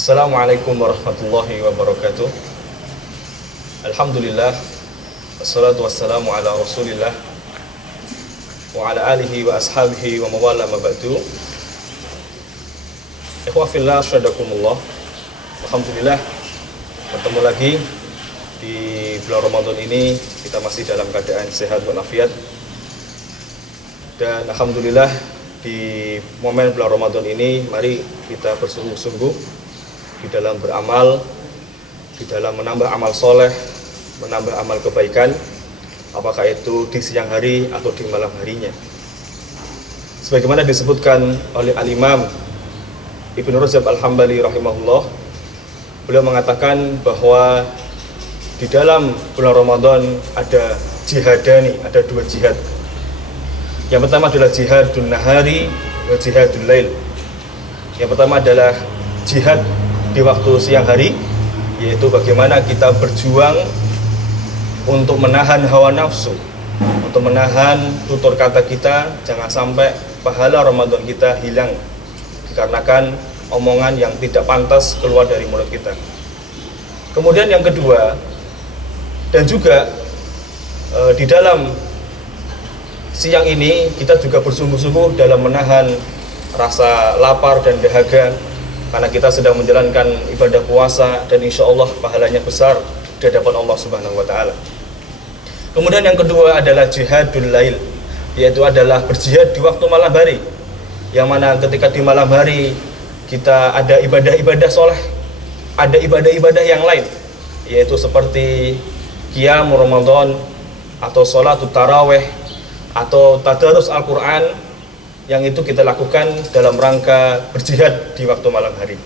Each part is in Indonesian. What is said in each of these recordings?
Assalamualaikum warahmatullahi wabarakatuh. Alhamdulillah, wassalatu wassalamu ala rasulillah wa ala alihi wa ashabihi wa mawala mabadu. Ikhwafillah, syadakumullah. Alhamdulillah, bertemu lagi di bulan Ramadan ini. Kita masih dalam keadaan sehat walafiat. Dan Alhamdulillah, di momen bulan Ramadan ini, mari kita bersungguh-sungguh di dalam beramal, di dalam menambah amal soleh, menambah amal kebaikan, apakah itu di siang hari atau di malam harinya. Sebagaimana disebutkan oleh Al-Imam Ibnu Rajab Al-Hambali rahimahullah, beliau mengatakan bahwa di dalam bulan Ramadan ada jihadani, ada dua jihad. Yang pertama adalah jihadun nahari wa jihadul lail. Yang pertama adalah jihad di waktu siang hari, yaitu bagaimana kita berjuang untuk menahan hawa nafsu, untuk menahan tutur kata kita, jangan sampai pahala Ramadan kita hilang dikarenakan omongan yang tidak pantas keluar dari mulut kita. Kemudian yang kedua, dan juga di dalam siang ini kita juga bersungguh-sungguh dalam menahan rasa lapar dan dahaga, karena kita sedang menjalankan ibadah puasa dan insya Allah pahalanya besar di hadapan Allah Subhanahu wa Ta'ala. Kemudian yang kedua adalah jihadul lail, yaitu adalah berjihad di waktu malam hari, yang mana ketika di malam hari kita ada ibadah-ibadah soleh, ada ibadah-ibadah yang lain, yaitu seperti qiyam Ramadan atau sholatut taraweh atau tadarus Al-Quran, yang itu kita lakukan dalam rangka berjihad di waktu malam hari.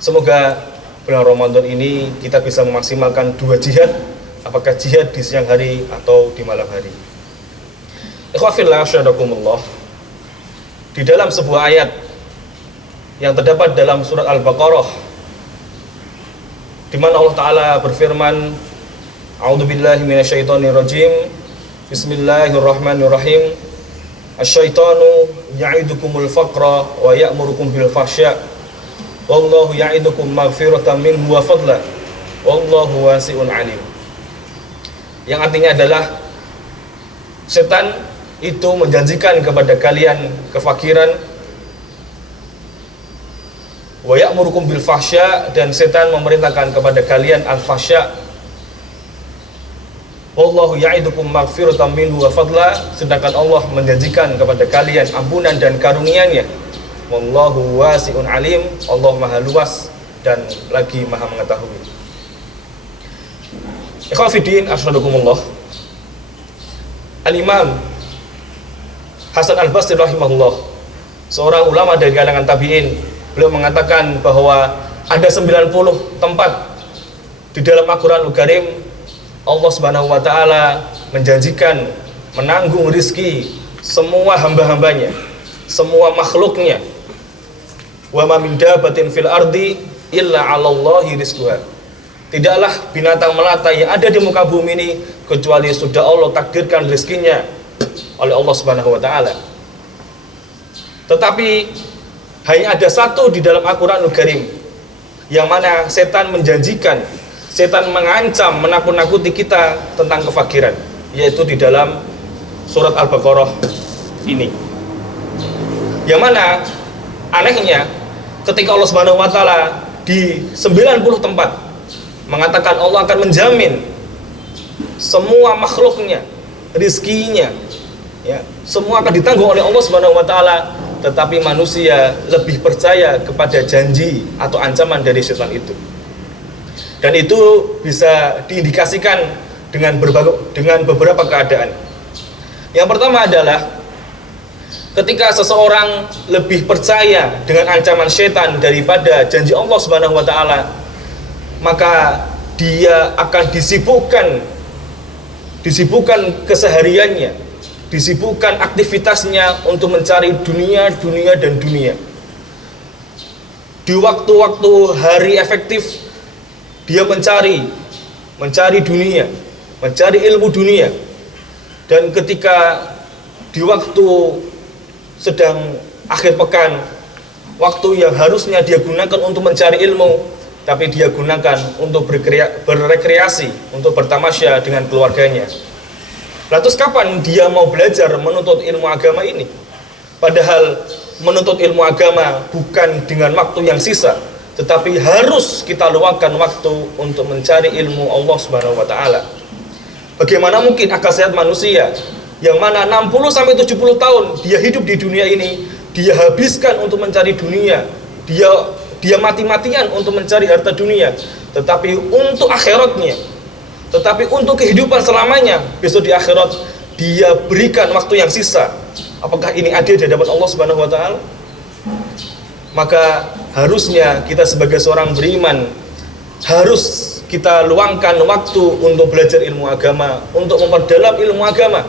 Semoga bulan Ramadan ini kita bisa memaksimalkan dua jihad, apakah jihad di siang hari atau di malam hari. Ikhwafillah, syadakumullah. Di dalam sebuah ayat yang terdapat dalam surat Al-Baqarah, di mana Allah Ta'ala berfirman, A'udzubillahi minasyaitonirrajim, Bismillahirrahmanirrahim, Asyaitanu ya'idukumul faqra wa ya'murukum bil fahsya wallahu ya'idukum maghfiratan minhu wa fadla wallahu wasi'un alim. Yang artinya adalah setan itu menjanjikan kepada kalian kefakiran, wa ya'murukum bil fahsya, dan setan memerintahkan kepada kalian al-fahsya. Wallahu ya'idukum maghfiratan minhu wa fadla, sedangkan Allah menjanjikan kepada kalian ampunan dan karunia-Nya. Wallahu wasi'un alim, Allah Maha luas dan lagi Maha mengetahui. Ikhwatiddin, asyhadukumullah. Al-Imam Hasan Al-Basri rahimahullah, seorang ulama dari kalangan tabi'in, beliau mengatakan bahwa ada 90 tempat di dalam Al-Qur'anul Karim Allah Subhanahu wa Ta'ala menjanjikan menanggung rizki semua hamba-hambanya, semua makhluknya. Wa ma min dabbatin fil ardi illa 'alallahi rizquha. Tidaklah binatang melata yang ada di muka bumi ini kecuali sudah Allah takdirkan rizkinya oleh Allah Subhanahu wa Ta'ala. Tetapi hanya ada satu di dalam Al-Qur'anul Karim yang mana setan menjanjikan, setan mengancam, menakut-nakuti kita tentang kefakiran, yaitu di dalam surat Al-Baqarah ini. Yang mana anehnya ketika Allah Subhanahu wa Ta'ala di 90 tempat mengatakan Allah akan menjamin semua makhluknya, rizkinya, ya, semua akan ditanggung oleh Allah Subhanahu wa Ta'ala, tetapi manusia lebih percaya kepada janji atau ancaman dari setan itu. Dan itu bisa diindikasikan dengan beberapa keadaan. Yang pertama adalah ketika seseorang lebih percaya dengan ancaman setan daripada janji Allah Subhanahu wa Ta'ala, maka dia akan disibukkan kesehariannya, disibukkan aktivitasnya untuk mencari dunia. Di waktu-waktu hari efektif dia mencari dunia, mencari ilmu dunia. Dan ketika di waktu sedang akhir pekan waktu yang harusnya dia gunakan untuk mencari ilmu, tapi dia gunakan untuk berrekreasi, untuk bertamasya dengan keluarganya. Lalu kapan dia mau belajar menuntut ilmu agama ini? Padahal menuntut ilmu agama bukan dengan waktu yang sisa, tetapi harus kita luangkan waktu untuk mencari ilmu Allah Subhanahu wa taala. Bagaimana mungkin akal sehat manusia yang mana 60-70 tahun dia hidup di dunia ini, dia habiskan untuk mencari dunia, dia mati-matian untuk mencari harta dunia, tetapi untuk akhiratnya, tetapi untuk kehidupan selamanya besok di akhirat dia berikan waktu yang sisa. Apakah ini adil di hadapan Allah Subhanahu wa taala? Maka harusnya kita sebagai seorang beriman harus kita luangkan waktu untuk belajar ilmu agama, untuk memperdalam ilmu agama.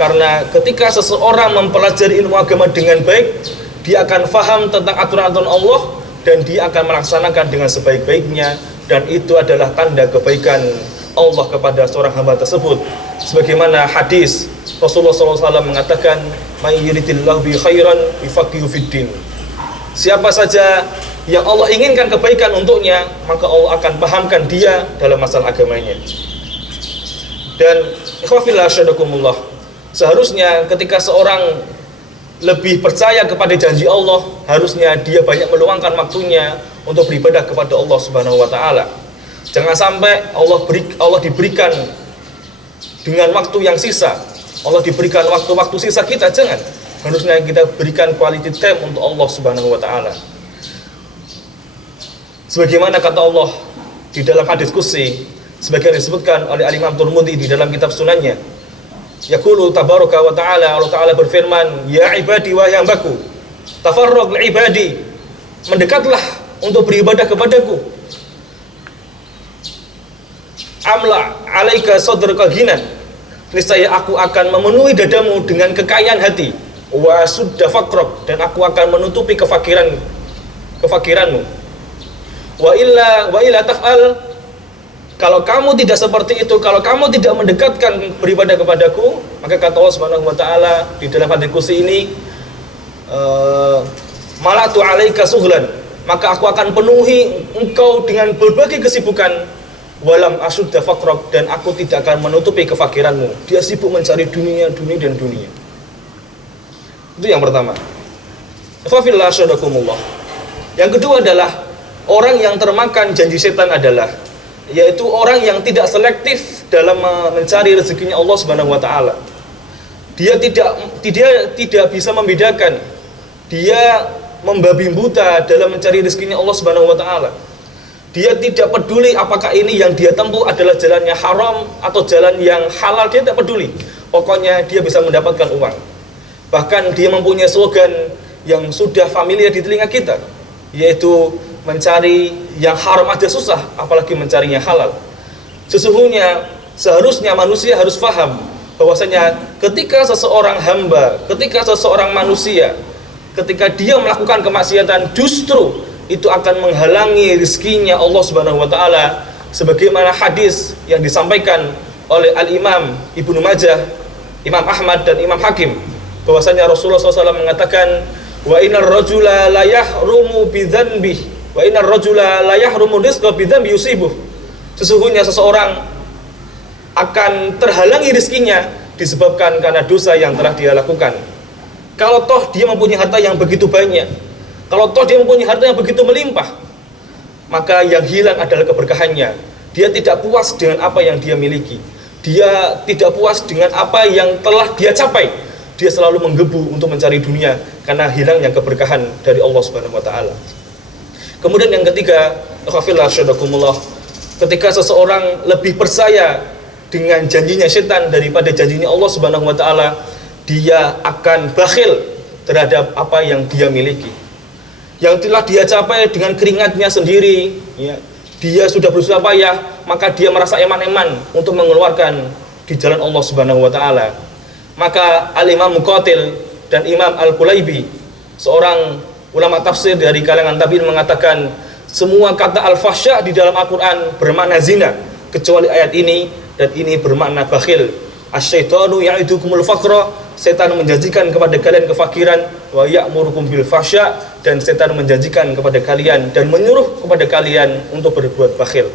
Karena ketika seseorang mempelajari ilmu agama dengan baik, dia akan faham tentang aturan-aturan Allah dan dia akan melaksanakan dengan sebaik-baiknya, dan itu adalah tanda kebaikan Allah kepada seorang hamba tersebut. Sebagaimana hadis Rasulullah SAW mengatakan, "May yuridillahu bi khairan yufaqihu fiddin." Siapa saja yang Allah inginkan kebaikan untuknya, maka Allah akan pahamkan dia dalam masalah agamanya. Dan ikhwafillah syadakumullah, seharusnya ketika seorang lebih percaya kepada janji Allah, harusnya dia banyak meluangkan waktunya untuk beribadah kepada Allah Subhanahu wa taala. Jangan sampai Allah diberikan dengan waktu yang sisa, Allah diberikan waktu-waktu sisa kita, jangan. Harusnya kita berikan quality time untuk Allah Subhanahu wa taala. Sebagaimana kata Allah di dalam hadis qudsi, sebagaimana disebutkan oleh Al-Imam Tirmidzi di dalam kitab sunannya, yaqulu tabaraka wa ta'ala, Allah Ta'ala berfirman, "Ya ibadi wa ya hambaku, tafarraq li ibadi," mendekatlah untuk beribadah kepadaku. "Amla alaika sadraka ghinan," niscaya aku akan memenuhi dadamu dengan kekayaan hati. "Wa sudda faqrak," dan aku akan menutupi kefakiranmu. Wa illa taf'al, kalau kamu tidak seperti itu, kalau kamu tidak mendekatkan beribadah kepadaku, maka kata Allah Subhanahu wa taala di dalam hadis qudsi ini, "Malatu 'alaika sughlan," maka aku akan penuhi engkau dengan berbagai kesibukan. "Walam asudda faqrak," dan aku tidak akan menutupi kefakiranmu. Dia sibuk mencari dunia. Itu yang pertama. Fafillah syadakumullah. Yang kedua adalah orang yang termakan janji setan adalah, yaitu orang yang tidak selektif dalam mencari rezekinya Allah Subhanahu wa taala. Dia tidak bisa membedakan. Dia membabi buta dalam mencari rezekinya Allah Subhanahu wa taala. Dia tidak peduli apakah ini yang dia tempuh adalah jalannya haram atau jalan yang halal, dia tidak peduli. Pokoknya dia bisa mendapatkan uang. Bahkan dia mempunyai slogan yang sudah familiar di telinga kita, yaitu mencari yang haram aja susah, apalagi mencari yang halal. Seharusnya manusia harus paham bahwasanya ketika seseorang hamba, ketika seseorang manusia, ketika dia melakukan kemaksiatan, justru itu akan menghalangi rezekinya Allah Subhanahu wa taala, sebagaimana hadis yang disampaikan oleh Al-Imam Ibnu Majah, Imam Ahmad dan Imam Hakim, bahwasanya Rasulullah SAW mengatakan, "Wa innar rajula la yahrumu bidzanbihi wa innar rajula la yahrumu rizqa bidzanbi yusibuh." Sesungguhnya seseorang akan terhalangi rezekinya disebabkan karena dosa yang telah dia lakukan. Kalau toh dia mempunyai harta yang begitu banyak, kalau toh dia mempunyai harta yang begitu melimpah, maka yang hilang adalah keberkahannya. Dia tidak puas dengan apa yang dia miliki. Dia tidak puas dengan apa yang telah dia capai. Dia selalu menggebu untuk mencari dunia karena hilangnya keberkahan dari Allah Subhanahu wa taala. Kemudian yang ketiga, ketika seseorang lebih percaya dengan janjinya setan daripada janjinya Allah Subhanahu wa taala, dia akan bakhil terhadap apa yang dia miliki, yang telah dia capai dengan keringatnya sendiri, ya. Dia sudah berusaha payah, maka dia merasa eman-eman untuk mengeluarkan di jalan Allah Subhanahu wa taala. Maka Al-Imam Muqatil dan Imam Al-Qulaibi, seorang ulama tafsir dari kalangan tabi'in, mengatakan semua kata al-fahsya di dalam Al-Qur'an bermakna zina kecuali ayat ini, dan ini bermakna bakhil. Asyaitanu ya'idukumul faqra, setan menjanjikan kepada kalian kefakiran, wa ya'murukum bil fahsya, dan setan menjanjikan kepada kalian dan menyuruh kepada kalian untuk berbuat bakhil.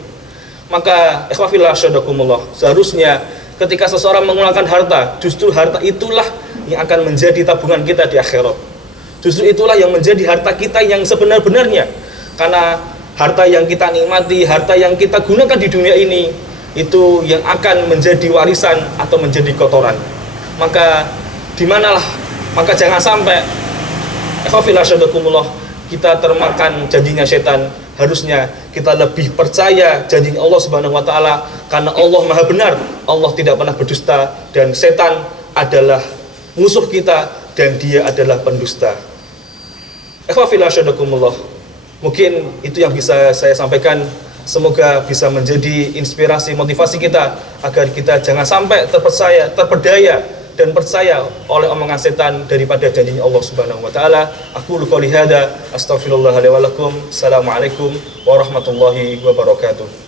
Maka ikhwafillah syadakumullah, seharusnya ketika seseorang mengeluarkan harta, justru harta itulah yang akan menjadi tabungan kita di akhirat. Justru itulah yang menjadi harta kita yang sebenar-benarnya. Karena harta yang kita nikmati, harta yang kita gunakan di dunia ini, itu yang akan menjadi warisan atau menjadi kotoran. Maka jangan sampai ikhwafillah syadakumullah kita termakan janjinya setan. Harusnya kita lebih percaya janji Allah Subhanahu wa taala, karena Allah Maha benar, Allah tidak pernah berdusta, dan setan adalah musuh kita dan dia adalah pendusta. Ikhwafillah syadakumullah, mungkin itu yang bisa saya sampaikan. Semoga bisa menjadi inspirasi, motivasi kita agar kita jangan sampai terpedaya dan percaya oleh omongan setan daripada janjinya Allah Subhanahu wa taala. Aku qouli hada, astaghfirullah li wa lakum. Assalamualaikum warahmatullahi wabarakatuh.